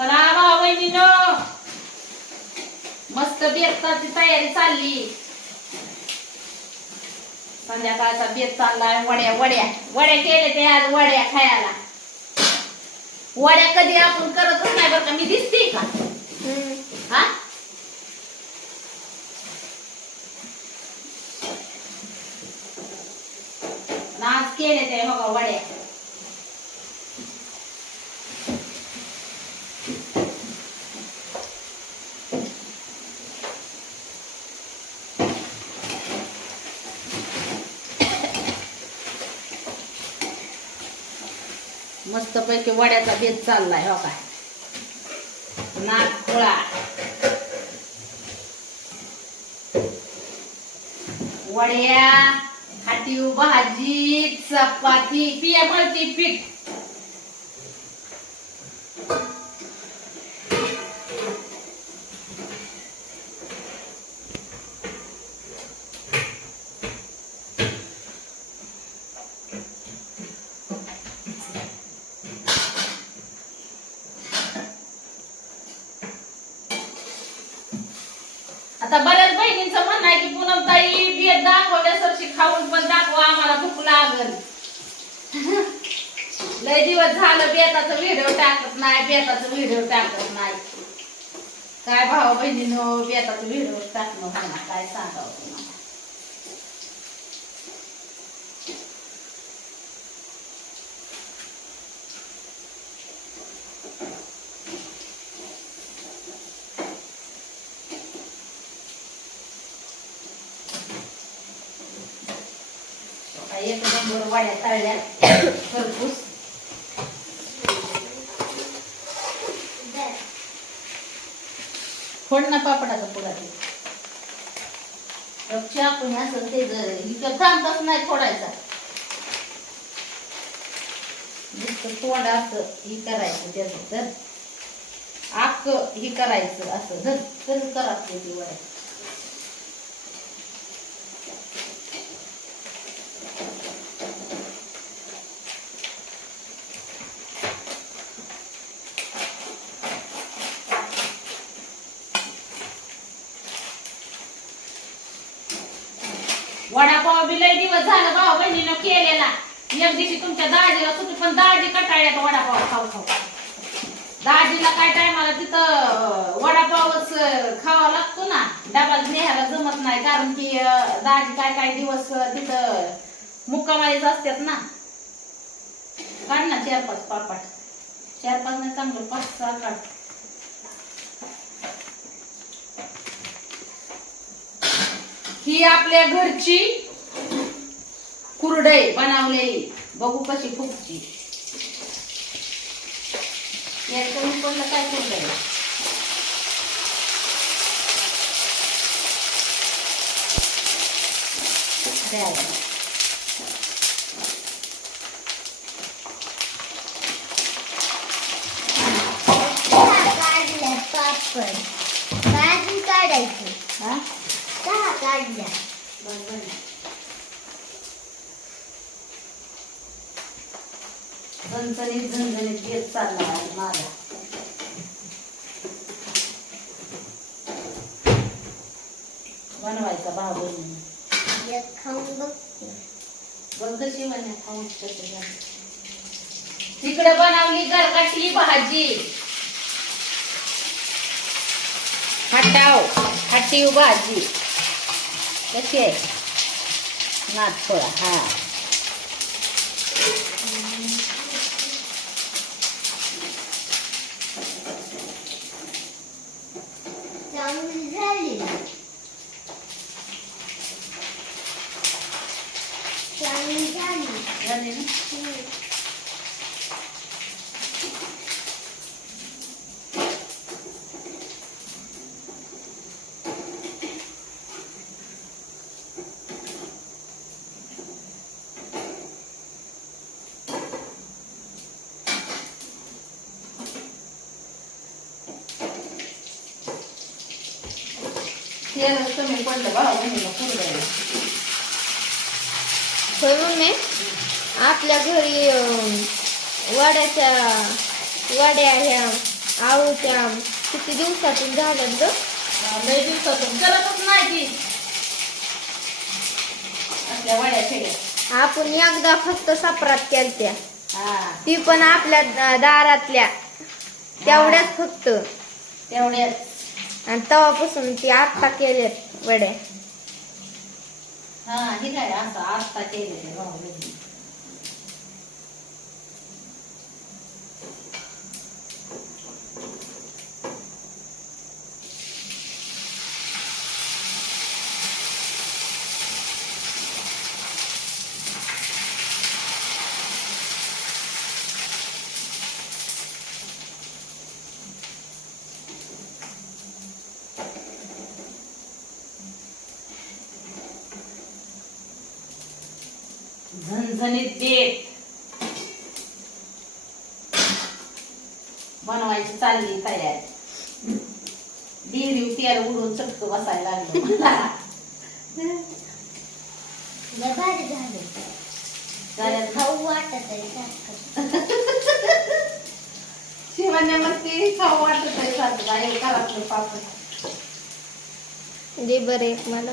चला भाऊ बहिणीनो. मस्त बेताची तयारी चालली. संध्याकाळचा बेत चाललाय वड्या वड्या. वड्या केले ते आज वड्या खायला. वड्या कधी आपण करतच नाही बरं का मी दिसते का? हा? आज केले ते बघा वड्या. मस्त पैकी वड्याचा बेत चाललाय हो काय? नाक वड्या खाटीव भाजी चपाती पिया भरती पीठ आता बऱ्याच बहिणींचं म्हणणं आहे की पूनम ताई बेत दाखवल्यासारखी खाऊन पण दाखवा आम्हाला भूक लागल. लय दिवस झालं बेताचं व्हिडिओ टाकत नाही बेताचं व्हिडिओ टाकत नाही. काय भाऊ बहिणीनो बेताचं व्हिडिओ टाकणं काय सांगावं तुम्हाला एक वाड्या तळल्या खरपूस फोडणा पापडाचा पुढा ते. रक्षा कोणी असं ते जर इथं थांबतच नाही फोडायचा. नुसतं तोंड असं हे करायचं त्याचं तर आक हे करायचं असं जर तर करा ते वड्या. वडापाव बी लय दिवस झालं भाऊ बहिणीनं केलेला. एक दिवशी तुमच्या दाजीला सुटू पण दाजी कटाळ्यात वडापाव खाऊ खाऊ. दाजीला काय टायमाला तिथं वडापावच खावा लागतो ना. डबा न्यायला जमत नाही कारण की दाजी काय काय दिवस तिथं मुक्कामाळीच असतात ना. काढ ना चार पाच पापड. चार पाच नाही चांगलं पाच सहा काढ. ही आपल्या घरची कुरडई बनवलेली. बघू कशी फुगची एक पडलं काय कुरडई? द्यायला. पापड. भाजी काढायची. हा? दहा काढल्या बरं, बरं. झणझणीत झणझणीत घेत चालला आहे माझा बनवायचा भाव खाऊन बघ कशी म्हणे खाऊन. तिकडे बनवली गरगाटली भाजी हटाव हटीव भाजी कशी आहे नाथ थोडा हा चांगली तेल कमी पडलं आपल्या घरी वड्याच्या वड्या ह्या आळूच्या किती दिवसातून झालं ग लय दिवसातून करतच नाही ती असल्या वड्या खेड्या आपण एकदा फक्त सपरात केलत्या हा ती पण आपल्या दा- दारातल्या तेवढ्याच फक्त तेवढ्याच आणि तेव्हापासून ती आत्ता केल्यात वडे. हा हे काय असं आत्ता केले हो, झणझणीत देत बनवायची चालली तयारी डिरी तेल उडून चटक बसायला लागलं मला. भारी झालं झाल्यात खाऊ वाटत. शिवण्या मस्ती खाऊ वाटत आहे सारखं घरातलं पापड दे बरं एक मला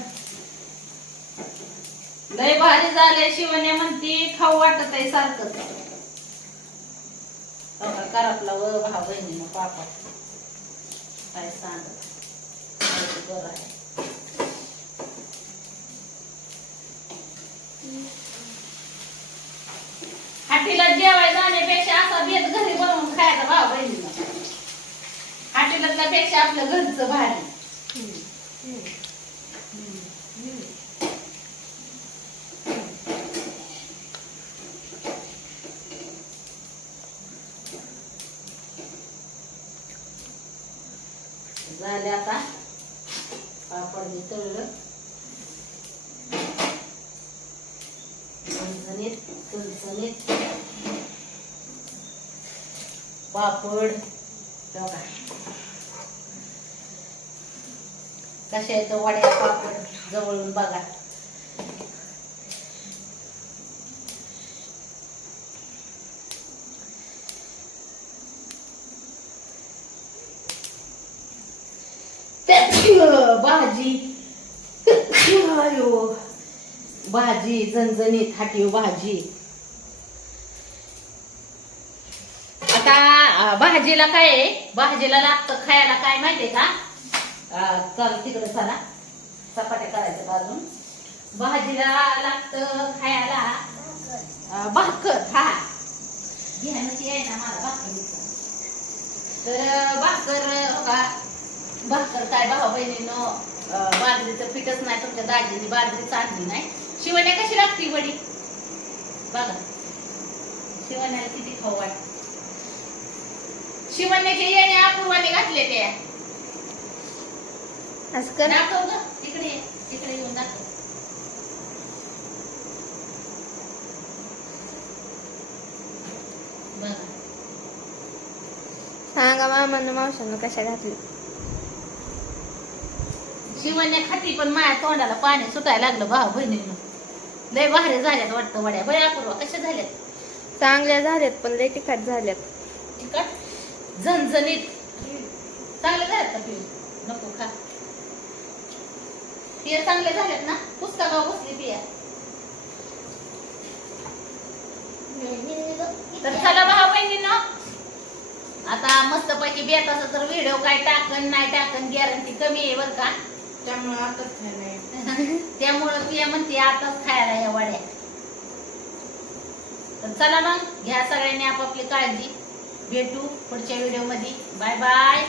लय भारी झाले शिवने म्हणती खाऊ वाटत आहे सारखं. करापला व भाऊ बहिणीनं पापा काय सांगत बरं आहे. हाटीला जेवाय जाण्यापेक्षा असा भेद घरी बनवून खायचा भाऊ बहिणीनं हाटीला पेक्षा आपलं घरचं भारी. झाले आता. पापड मी तळलं. चणचणीत चणचणीत पापड. बघा. कशा येतो वड्या पापड जवळून बघा. भाजी. भाजी झणझणीत हाटीव भाजी. आता भाजीला काय भाजीला लागतं खायला काय माहितीये का? चल तिकडे चला. चपाट्या करायचं बाजून भाजीला लागतं खायला. भाकर. हा. घेण्याची आहे ना मला भाकर. तर भाकर का भाकर काय भावा बहिणीनं बाजरीचं पीठच नाही तुमच्या दाजीने बाजरी चालली नाही. शिवण्या कशी लागती वडी? बघा. शिवण्याला किती खाऊ वाटत. शिवण्याचे येणे अपूर्वाने घातले ते. असं दाखव ग. तिकडे. तिकडे येऊन दाखव. सांगा मामानं मावशानं कशा घातली शिवण्या खाती पण माझ्या तोंडाला पाणी सुटायला लागलं भाऊ बहिणीनं. लय भारी झाल्यात वाटतं वड्या. बया पूर्वा कशा झाल्यात? चांगल्या झाल्यात पण लय तिखट झाल्यात. तिखट? झणझणीत. चांगले झाल्यात का पिऊ? नको खा. पिया चांगले झाल्यात ना? पुस्तका बसली पिया. तर चला भाऊ बहिणीनं. आता मस्त पैकी बेताचा तर व्हिडिओ काय टाकन नाही टाकन गॅरंटी कमी आहे बर का. त्यामुळे आताच खायला त्यामुळं ती म्हणते आताच खायला या वड्या. तर चला मग घ्या सगळ्यांनी आपापली काळजी. भेटू पुढच्या व्हिडिओमध्ये. Bye bye